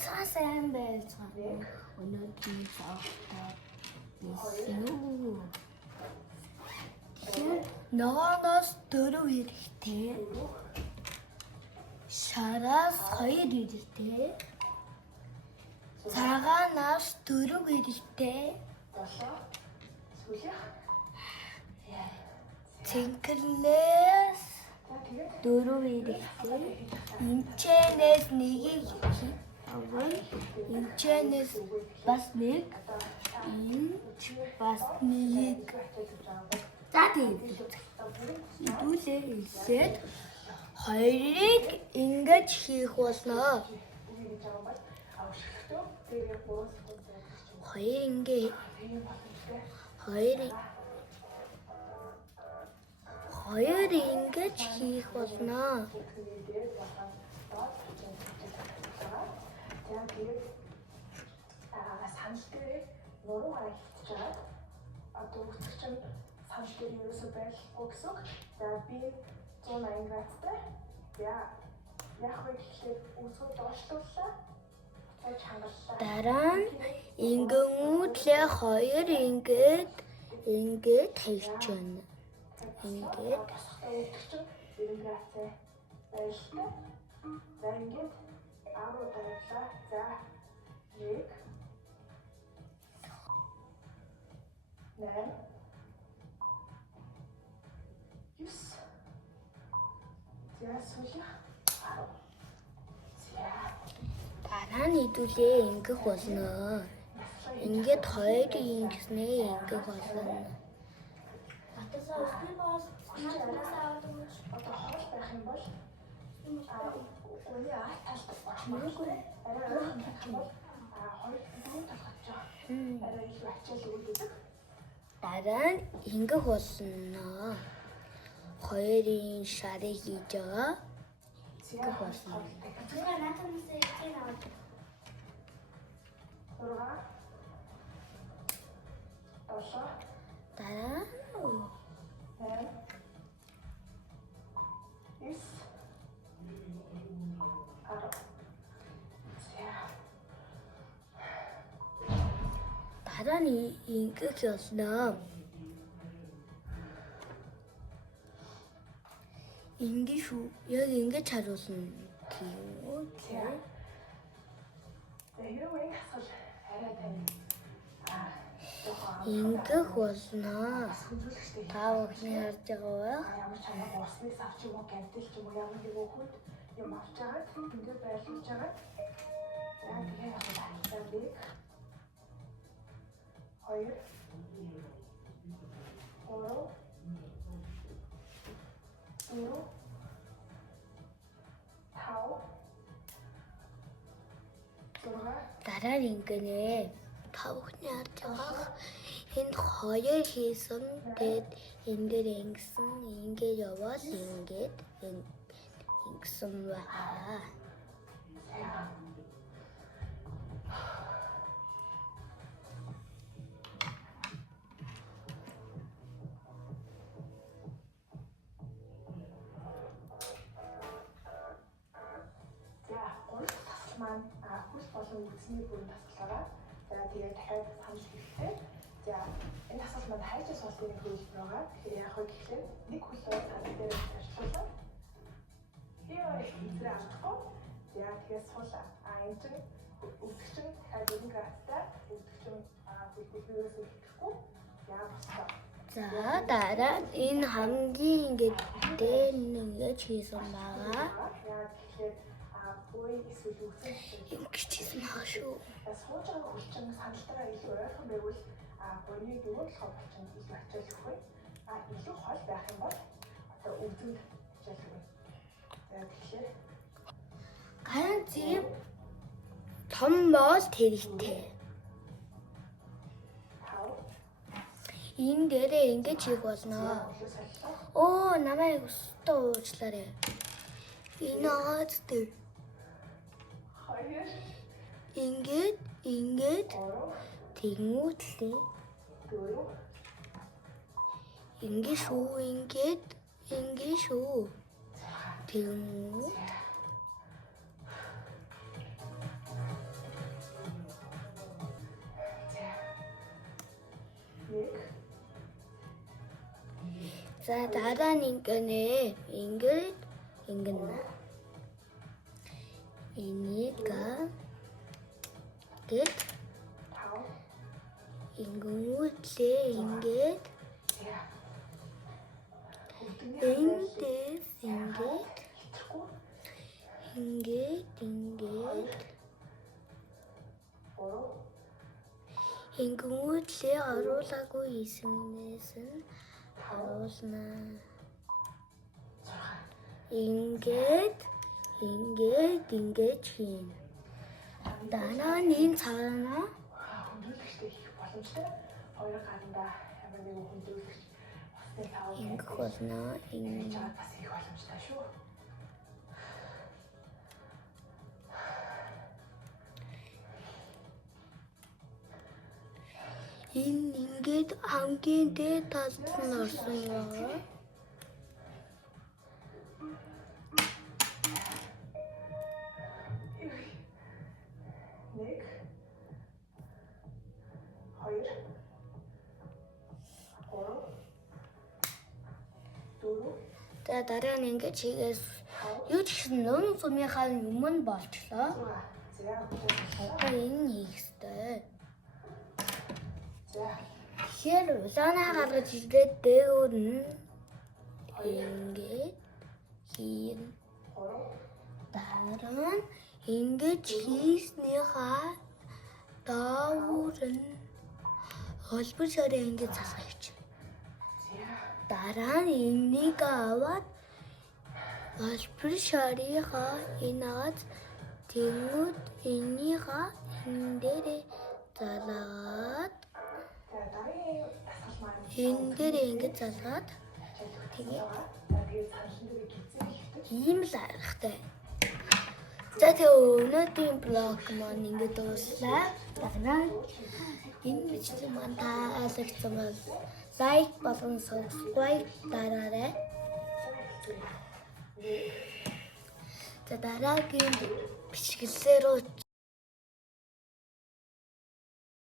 сайн байцгаана. Өнөөдрийн савтаа бисүү. Ногооноос 4 хэрэгтэй. Шараас 2 хэрэгтэй. Цагаанаас 4 хэрэгтэй. Цэнхэрлээс 4 хэрэгтэй. Инчэнээс 1-ийг авал инчэнээс бас 1, инч бас 1-ийг за тийм. Идүүлээ хэлээд 2-ыг ингэж хийх болно. 2 ингэж хийх болно. Санал дээр нуруу гараа хитчээд одоо үтгэж нь санал дээр ерөөсөө байлгүй гэсэн. За би 180 градустай. Яг вэ гэхлээр үсгөө доошлууллаа. Цааш хангаллаа. Дараа нь ингэнгүүтлээ 2 ингээд тавьчихна. Ингээд үтгэж нь 90 градустай байлтай. За ингээд 10 дараалаа. За 1 9 за сүүлх 10. дараа нь идүүлээ ингэх болно. Ингээд 2 ингэснээ ингэх болно. Одоо хоол байх юм бол үний арт талд арай ойрхон байх юм бол 2 талхаж байгаа. Арай илүү ачаал өгдөг. Дараа нь ингэх болно. 2-ын шарыг хийж байгаа. Ингэх болно. Дараа нь дараа нь ингэх болно. Ингэж шүү. Яг ингэж харуулна. За хэрвээ хасгал арай тань ингэх болно. Та бүхний харж байгаа байх. ямар ч хамаагүй усныг авч юм уу, гамтал ч юм уу, ямар нэг хөөхөд юм авч агаад ингээд байлуулж агаад за тэгэхээр хасгал 1 2 Дараа нь ингэнэ. Та бүхний харж байгаа. Энд 2 хийсэн. Тэгэд энэ дээр ингэсэн. Ингээд яваад ингээд ингэсэн байна. маань хөл болон үсний бүрэн тасгалгаа. За тэгээд дахиад санал хэрэгтэй. За энэ тасгал маань хайжаас болтын хөл байгаа. Тэгэхээр яг хөө гэхлээр нэг хөлөө санал дээр ажиллуулсан. Яа ихрээ авахгүй. За тэгээд сул энэ чинь үтгэж нь дахиад 90 градустай үтгэж нь хөлбөрөөс ихэхгүй. Яа босоо. За дараа энэ хамгийн ингээд дээр ингэж хийсэн байгаа. Яа гэхлээр ой эсвэл үсэн Ингэжсэн байгаа шүү. сууж байгаа хүчин саналтаараа илүү ойрхон байвал буйны дөрөв болохоор болчин илүү ачаал өгөх. Илүү хол байх юм бол одоо өвдөнд ачаал өгөх. За тэгэхээр ганц том моол хэрэгтэй. Энэ дээрээ ингэж хийх болно. Оо намайг өстө уучлаарай. Энэ хаад дээр ингээд тэгмүүтлээ. Ингээд шүү. Тэгмүү. За дараа нь ингэнэ. Ингээд ингэнэ. Энийг гэт 5 ингэнгүүтлээ ингээд за эндээс хийхгүй ингээд 3 ингэнгүүтлээ оруулаагүй хийснээс нь оруулна. 6 Ингээд хийн. Дараа нь энэ цаанаа хөндлөлттэй хийх боломжтой. Хоёр гарандаа ямар нэгэн хөндлөлт усны тав ингэх болно. ингэж аваад бас хийх боломжтой шүү. Энэ ингээд хамгийн дээд талд нь орсон байгаа. Нэг 2 3 4 За дараа нь ингээд чигээс юу ч гэсэн нун сумынхаа юм нь болчлоо. за Одоо энэ хийх ёстой. за Тэгэхээр улаанаа гаргаж ирээд дээгүүр нь ингээд хийн. 3 Дараа нь ингэж хийснийхаа даавар нь холбор шороо ингэж засгаж. Дараа нь энийг аваад холбор шорыхаа энийгээ тэнгууд энийгээ энэ дээрээ залгаад за дараагийн дасгал маань энэ дээрээ ингэж залгаад тэгээ тэгээд цаашин дээр гизээ хийхдээ ийм л аргатай. За тэгээ өнөөдрийн блог маань ингэж дууслаа. Дараа нь энэ видео маань таалагдсан бол лайк болон subscribe дараарай. За дараагийн бичгэлээр